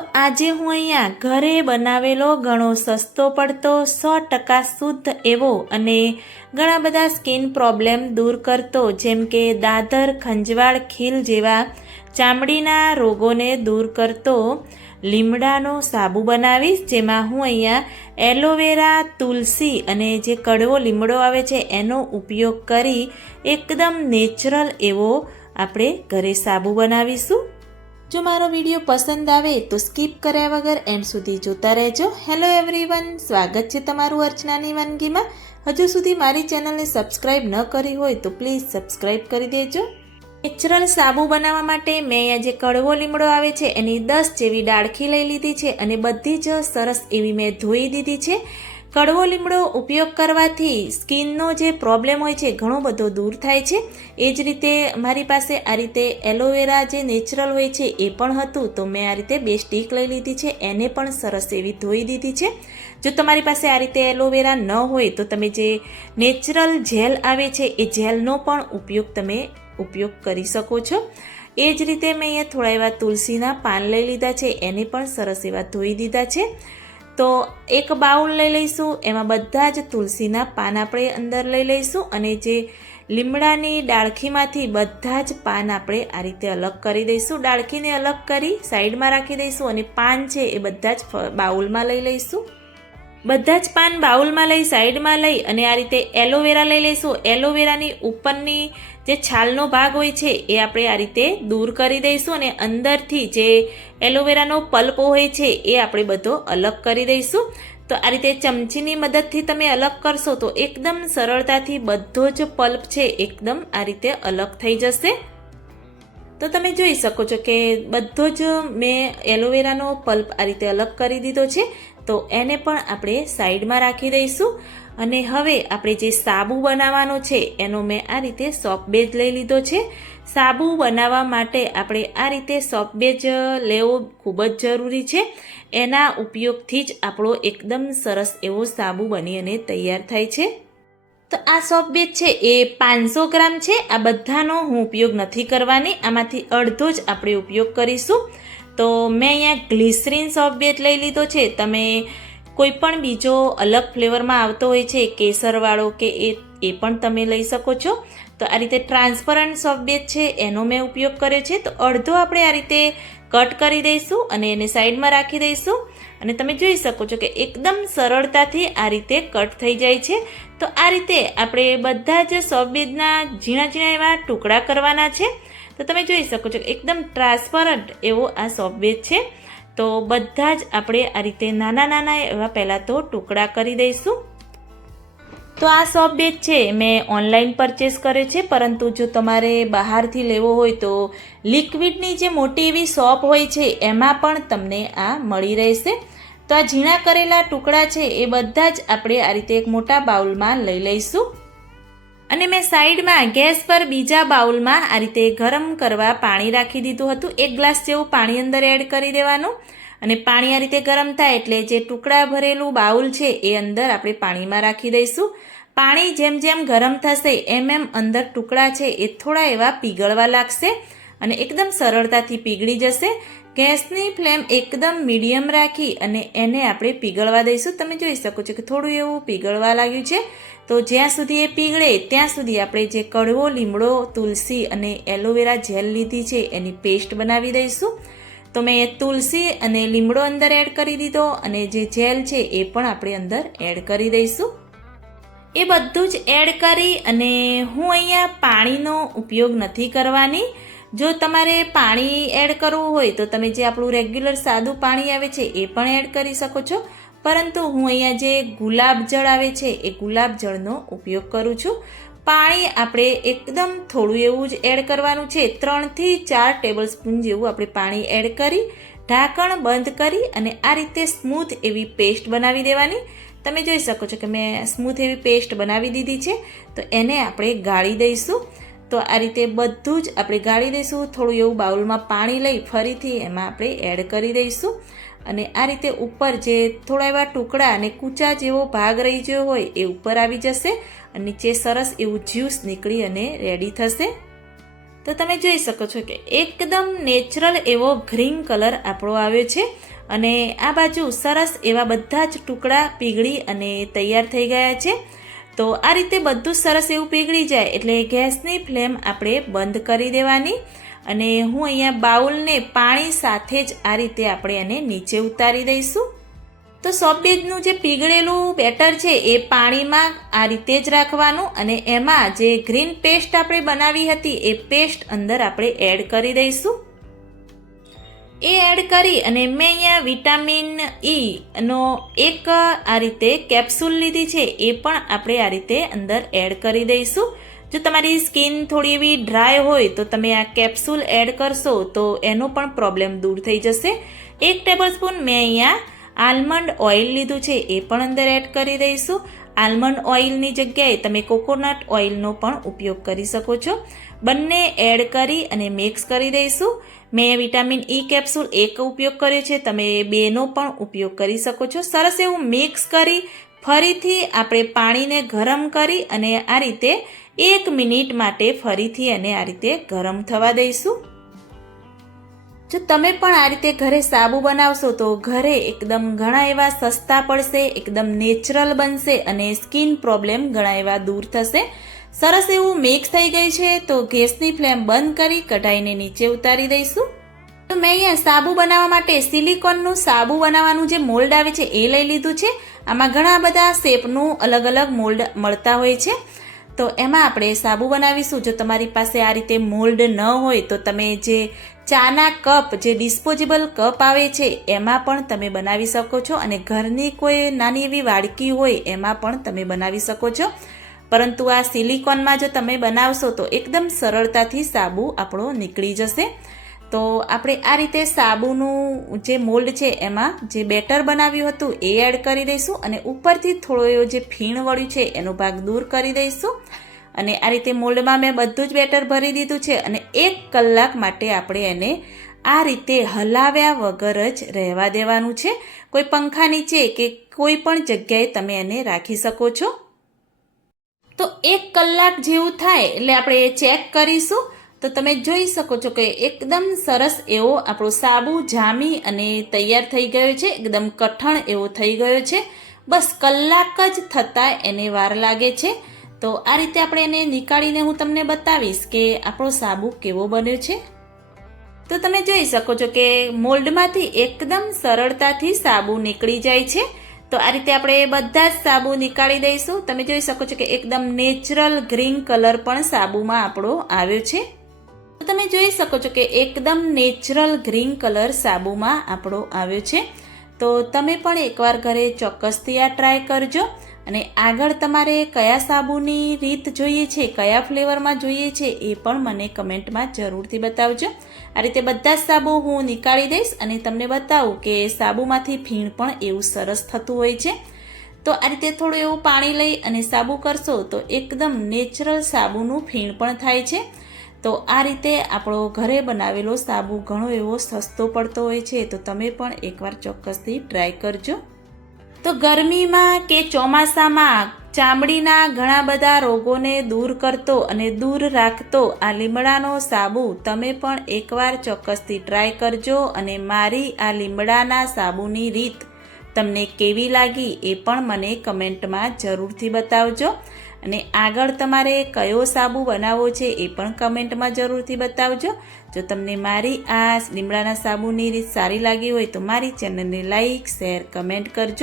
આજે હું અહીંયા ઘરે બનાવેલો ઘણો સસ્તો પડતો 100% શુદ્ધ એવો અને ઘણા બધા સ્કિન પ્રોબ્લેમ દૂર કરતો જેમ કે દાદર, ખંજવાળ, ખીલ જેવા ચામડીના રોગોને દૂર કરતો લીમડાનો સાબુ બનાવીશ, જેમાં હું અહીંયા એલોવેરા, તુલસી અને જે કડવો લીમડો આવે છે એનો ઉપયોગ કરી એકદમ નેચરલ એવો આપણે ઘરે સાબુ બનાવીશું। જો મારો વિડીયો પસંદ આવે તો સ્કીપ કર્યા વગર એન્ડ સુધી જોતા રહેજો। હેલો એવરીવન, સ્વાગત છે તમારું અર્ચનાની વાનગીમાં। હજુ સુધી મારી ચેનલને સબસ્ક્રાઈબ ન કરી હોય તો પ્લીઝ સબસ્ક્રાઈબ કરી દેજો। નેચરલ સાબુ બનાવવા માટે મેં અહીંયા જે કડવો લીમડો આવે છે એની 10 જેવી ડાળખી લઈ લીધી છે અને બધી જ સરસ એવી મેં ધોઈ દીધી છે। કડવો લીમડો ઉપયોગ કરવાથી સ્કિનનો જે પ્રોબ્લેમ હોય છે ઘણો બધો દૂર થાય છે। એ જ રીતે મારી પાસે આ રીતે એલોવેરા જે નેચરલ હોય છે એ પણ હતું, તો મેં આ રીતે 2 સ્ટીક લઈ લીધી છે, એને પણ સરસ એવી ધોઈ દીધી છે। જો તમારી પાસે આ રીતે એલોવેરા ન હોય તો તમે જે નેચરલ જેલ આવે છે એ જેલનો પણ ઉપયોગ કરી શકો છો। એ જ રીતે મેં અહીંયા થોડા એવા તુલસીના પાન લઈ લીધા છે, એને પણ સરસ એવા ધોઈ દીધા છે। તો એક બાઉલ લઈ લઈશું, એમાં બધા જ તુલસીના પાન આપણે અંદર લઈ લઈશું અને જે લીમડાની ડાળખીમાંથી બધા જ પાન આપણે આ રીતે અલગ કરી દઈશું। ડાળખીને અલગ કરી સાઈડમાં રાખી દઈશું અને પાન છે એ બધા જ બાઉલમાં લઈ લઈશું। બધા જ પાન બાઉલમાં લઈ સાઈડમાં લઈ અને આ રીતે એલોવેરા લઈ લઈશું। એલોવેરાની ઉપરની જે છાલનો ભાગ હોય છે એ આપણે આ રીતે દૂર કરી દઈશું અને અંદરથી જે એલોવેરાનો પલ્પ હોય છે એ આપણે બધો અલગ કરી દઈશું। તો આ રીતે ચમચીની મદદથી તમે અલગ કરશો તો એકદમ સરળતાથી બધો જ પલ્પ છે એકદમ આ રીતે અલગ થઈ જશે। તો તમે જોઈ શકો છો કે બધો જ મેં એલોવેરાનો પલ્પ આ રીતે અલગ કરી દીધો છે, તો એને પણ આપણે સાઈડમાં રાખી દઈશું। અને હવે આપણે જે સાબુ બનાવવાનો છે એનો મેં આ રીતે સોપ બેઝ લઈ લીધો છે। સાબુ બનાવવા માટે આપણે આ રીતે સોપ બેઝ લેવો ખૂબ જ જરૂરી છે, એના ઉપયોગથી જ આપણો એકદમ સરસ એવો સાબુ બની અને તૈયાર થાય છે। તો આ સોપ બેઝ છે એ 500 ગ્રામ છે। આ બધાનો હું ઉપયોગ નથી કરવાની, આમાંથી અડધો જ આપણે ઉપયોગ કરીશું। તો મેં અહીંયા ગ્લિસરીન સોપ બેઝ લઈ લીધો છે, તમે કોઈ પણ બીજો અલગ ફ્લેવરમાં આવતો હોય છે કેસરવાળો કે એ પણ તમે લઈ શકો છો। તો આ રીતે ટ્રાન્સપરન્ટ સોપ બેઝ છે એનો મેં ઉપયોગ કર્યો છે। તો અડધો આપણે આ રીતે કટ કરી દઈશું અને એને સાઈડમાં રાખી દઈશું અને તમે જોઈ શકો છો કે એકદમ સરળતાથી આ રીતે કટ થઈ જાય છે। તો આ રીતે આપણે બધા જ સોપ બેઝના ઝીણા ઝીણા એવા ટુકડા કરવાના છે। તો તમે જોઈ શકો છો કે એકદમ ટ્રાન્સપરન્ટ એવો આ સોપ બેઝ છે। તો બધા જ આપણે આ રીતે નાના નાના એવા પહેલાં તો ટુકડા કરી દઈશું। તો આ સોપ બેઝ છે મેં ઓનલાઈન પરચેસ કર્યો છે, પરંતુ જો તમારે બહારથી લેવો હોય તો લિક્વિડની જે મોટી એવી સોપ હોય છે એમાં પણ તમને આ મળી રહેશે। તો આ ઝીણા કરેલા ટુકડા છે એ બધા જ આપણે આ રીતે એક મોટા બાઉલમાં લઈ લઈશું અને મેં સાઈડમાં ગેસ પર બીજા બાઉલમાં આ રીતે ગરમ કરવા પાણી રાખી દીધું હતું। 1 ગ્લાસ જેવું પાણી અંદર એડ કરી દેવાનું અને પાણી આ રીતે ગરમ થાય એટલે જે ટુકડા ભરેલું બાઉલ છે એ અંદર આપણે પાણીમાં રાખી દઈશું। પાણી જેમ જેમ ગરમ થશે એમ અંદર ટુકડા છે એ થોડા એવા પીગળવા લાગશે અને એકદમ સરળતાથી પીગળી જશે। ગેસની ફ્લેમ એકદમ મીડિયમ રાખી અને એને આપણે પીગળવા દઈશું। તમે જોઈ શકો છો કે થોડું એવું પીગળવા લાગ્યું છે, તો જ્યાં સુધી એ પીગળે ત્યાં સુધી આપણે જે કડવો લીમડો, તુલસી અને એલોવેરા જેલ લીધી છે એની પેસ્ટ બનાવી દઈશું। તો મેં તુલસી અને લીમડો અંદર એડ કરી દીધો અને જે જેલ છે એ પણ આપણે અંદર એડ કરી દઈશું। એ બધું જ એડ કરી અને હું અહીંયા પાણીનો ઉપયોગ નથી કરવાની। જો તમારે પાણી એડ કરવું હોય તો તમે જે આપણું રેગ્યુલર સાદું પાણી આવે છે એ પણ એડ કરી શકો છો, પરંતુ હું અહીંયા જે ગુલાબ જળ આવે છે એ ગુલાબ જળનો ઉપયોગ કરું છું। પાણી આપણે એકદમ થોડું એવું જ એડ કરવાનું છે, 3 થી 4 ટેબલ સ્પૂન જેવું આપણે પાણી એડ કરી ઢાંકણ બંધ કરી અને આ રીતે સ્મૂથ એવી પેસ્ટ બનાવી દેવાની। તમે જોઈ શકો છો કે મેં સ્મૂથ એવી પેસ્ટ બનાવી દીધી છે, તો એને આપણે ગાળી દઈશું। તો આ રીતે બધું જ આપણે ગાળી દઈશું। થોડું એવું બાઉલમાં પાણી લઈ ફરીથી એમાં આપણે એડ કરી દઈશું અને આ રીતે ઉપર જે થોડા એવા ટુકડા અને કૂચા જેવો ભાગ રહી ગયો હોય એ ઉપર આવી જશે અને નીચે સરસ એવું જ્યુસ નીકળી અને રેડી થશે। તો તમે જોઈ શકો છો કે એકદમ નેચરલ એવો ગ્રીન કલર આપણો આવ્યો છે અને આ બાજુ સરસ એવા બધા જ ટુકડા પીગળી અને તૈયાર થઈ ગયા છે. તો આ રીતે બધું સરસ એવું પીગળી જાય એટલે ગેસની ફ્લેમ આપણે બંધ કરી દેવાની અને હું અહીંયા બાઉલને પાણી સાથે જ આ રીતે આપણે એને નીચે ઉતારી દઈશું. તો સોપબીજનું જે પીગળેલું બેટર છે એ પાણીમાં આ રીતે જ રાખવાનું અને એમાં જે ગ્રીન પેસ્ટ આપણે બનાવી હતી એ પેસ્ટ અંદર આપણે એડ કરી દઈશું. એ એડ કરી અને મેં અહીંયા વિટામિન ઈ નો એક આ રીતે કેપ્સ્યુલ લીધી છે એ પણ આપણે આ રીતે અંદર એડ કરી દઈશું. જો તમારી સ્કિન થોડી એવી ડ્રાય હોય તો તમે આ કેપ્સ્યુલ એડ કરશો તો એનો પણ પ્રોબ્લેમ દૂર થઈ જશે. 1 ટેબલસ્પૂન મેં અહીંયા આલમંડ ઓઇલ લીધું છે એ પણ અંદર એડ કરી દઈશું. આલમંડ ઓઇલની જગ્યાએ તમે કોકોનટ ઓઇલનો પણ ઉપયોગ કરી શકો છો. બંને એડ કરી અને મિક્સ કરી દઈશું. મેં વિટામિન ઈ કેપ્સ્યુલ 1 ઉપયોગ કર્યો છે, તમે 2નો પણ ઉપયોગ કરી શકો છો. સરસ એવું મિક્સ કરી ફરીથી આપણે પાણીને ગરમ કરી અને આ રીતે 1 મિનિટ માટે ફરીથી એને આ રીતે ગરમ થવા દઈશું. જો તમે પણ આ રીતે ઘરે સાબુ બનાવશો તો ઘરે એકદમ ઘણા એવા સસ્તા પડશે, એકદમ નેચરલ બનશે અને સ્કિન પ્રોબ્લેમ ઘણા એવા દૂર થશે. સરસ એવું મિક્સ થઈ ગઈ છે તો ગેસની ફ્લેમ બંધ કરી કઢાઈને નીચે ઉતારી દઈશું. તો મેં અહીંયા સાબુ બનાવવા માટે સિલિકોનનું સાબુ બનાવવાનું જે મોલ્ડ આવે છે એ લઈ લીધું છે. આમાં ઘણા બધા શેપનું અલગ અલગ મોલ્ડ મળતા હોય છે. તો એમાં આપણે સાબુ બનાવીશું. જો તમારી પાસે આ રીતે મોલ્ડ ન હોય તો તમે જે ચાના કપ, જે ડિસ્પોઝેબલ કપ આવે છે એમાં પણ તમે બનાવી શકો છો અને ઘરની કોઈ નાની એવી વાડકી હોય એમાં પણ તમે બનાવી શકો છો. પરંતુ આ સિલિકોનમાં જો તમે બનાવશો તો એકદમ સરળતાથી સાબુ આપણો નીકળી જશે. તો આપણે આ રીતે સાબુનું જે મોલ્ડ છે એમાં જે બેટર બનાવ્યું હતું એ એડ કરી દઈશું અને ઉપરથી થોડો એવો જે ફીણ વળ્યું છે એનો ભાગ દૂર કરી દઈશું. અને આ રીતે મોલ્ડમાં મેં બધું જ બેટર ભરી દીધું છે અને 1 કલાક માટે આપણે એને આ રીતે હલાવ્યા વગર જ રહેવા દેવાનું છે. કોઈ પંખા નીચે કે કોઈ પણ જગ્યાએ તમે એને રાખી શકો છો. તો 1 કલાક જેવું થાય એટલે આપણે ચેક કરીશું. તો તમે જોઈ શકો છો કે એકદમ સરસ એવો આપણો સાબુ જામી અને તૈયાર થઈ ગયો છે. એકદમ કઠણ એવો થઈ ગયો છે. બસ કલાક જ થતાં એને વાર લાગે છે. તો આ રીતે આપણે એને નીકાળીને હું તમને બતાવીશ કે આપણો સાબુ કેવો બન્યો છે. તો તમે જોઈ શકો છો કે મોલ્ડમાંથી એકદમ સરળતાથી સાબુ નીકળી જાય છે. તો આ રીતે આપણે બધા જ સાબુ નીકાળી દઈશું. તમે જોઈ શકો છો કે એકદમ નેચરલ ગ્રીન કલર પણ સાબુમાં આપણો આવ્યો છે. તો તમે જોઈ શકો છો કે એકદમ નેચરલ ગ્રીન કલર સાબુમાં આપણો આવ્યો છે. તો તમે પણ એકવાર ઘરે ચોક્કસથી આ ટ્રાય કરજો. અને આગળ તમારે કયા સાબુની રીત જોઈએ છે, કયા ફ્લેવરમાં જોઈએ છે એ પણ મને કમેન્ટમાં જરૂરથી બતાવજો. આ રીતે બધા જ સાબુ હું નીકાળી દઈશ અને તમને બતાવું કે સાબુમાંથી ફીણ પણ એવું સરસ થતું હોય છે. તો આ રીતે થોડું એવું પાણી લઈ અને સાબુ કરશો તો એકદમ નેચરલ સાબુનું ફીણ પણ થાય છે. તો આ રીતે આપણો ઘરે બનાવેલો સાબુ ઘણો એવો સસ્તો પડતો હોય છે. તો તમે પણ એકવાર ચોક્કસથી ટ્રાય કરજો. તો ગરમીમાં કે ચોમાસામાં ચામડીના ઘણા બધા રોગોને દૂર કરતો અને દૂર રાખતો આ લીમડાનો સાબુ તમે પણ એકવાર ચોક્કસથી ટ્રાય કરજો. અને મારી આ લીમડાના સાબુની રીત તમને કેવી લાગી એ પણ મને કમેન્ટમાં જરૂરથી બતાવજો. અને આગળ તમારે કયો સાબુ બનાવવો છે એ પણ કમેન્ટમાં જરૂરથી બતાવજો. જો તમને મારી આ લીમડાના સાબુની રીત સારી લાગી હોય તો મારી ચેનલને લાઈક, શેર, કમેન્ટ કરજો.